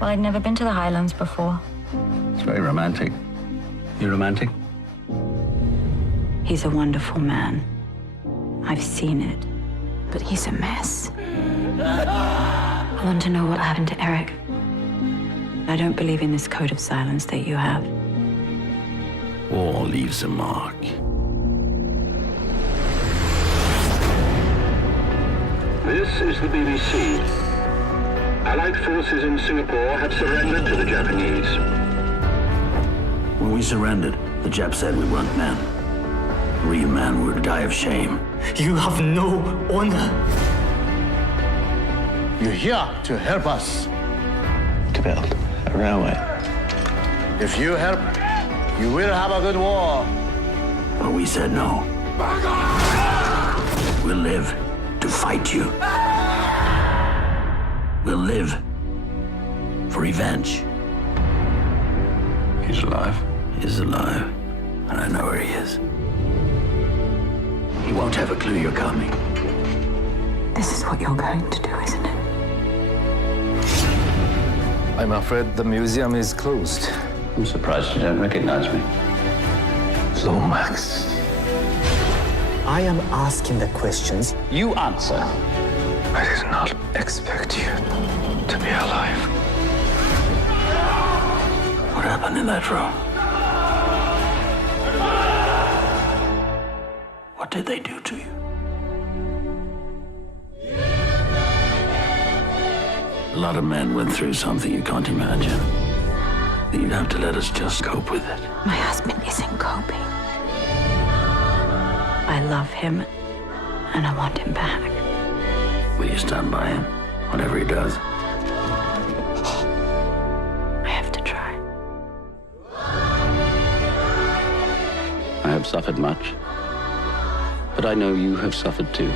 Well, I'd never been to the Highlands before. It's very romantic. You romantic? He's a wonderful man. I've seen it. But he's a mess. I want to know what happened to Eric. I don't believe in this code of silence that you have. War leaves a mark. This is the BBC. Allied forces in Singapore have surrendered to the Japanese. When we surrendered, the Jap said we weren't men. A real man would die of shame. You have no honor. You're here to help us. To build a railway. If you help, you will have a good war. But we said no. We'll live to fight you. We'll live for revenge. He's alive. He's alive. And I know where he is. He won't have a clue you're coming. This is what you're going to do, isn't it? I'm afraid the museum is closed. I'm surprised you don't recognize me. Lomax. I am asking the questions. You answer. I did not expect you to be alive. What happened in that room? What did they do to you? A lot of men went through something you can't imagine. You'd have to let us just cope with it. My husband isn't coping. I love him, and I want him back. Will you stand by him, whatever he does? I have to try. I have suffered much. But I know you have suffered too.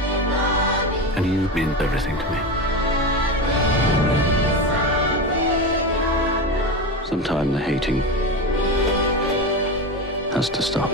And you mean everything to me. Sometime the hating has to stop.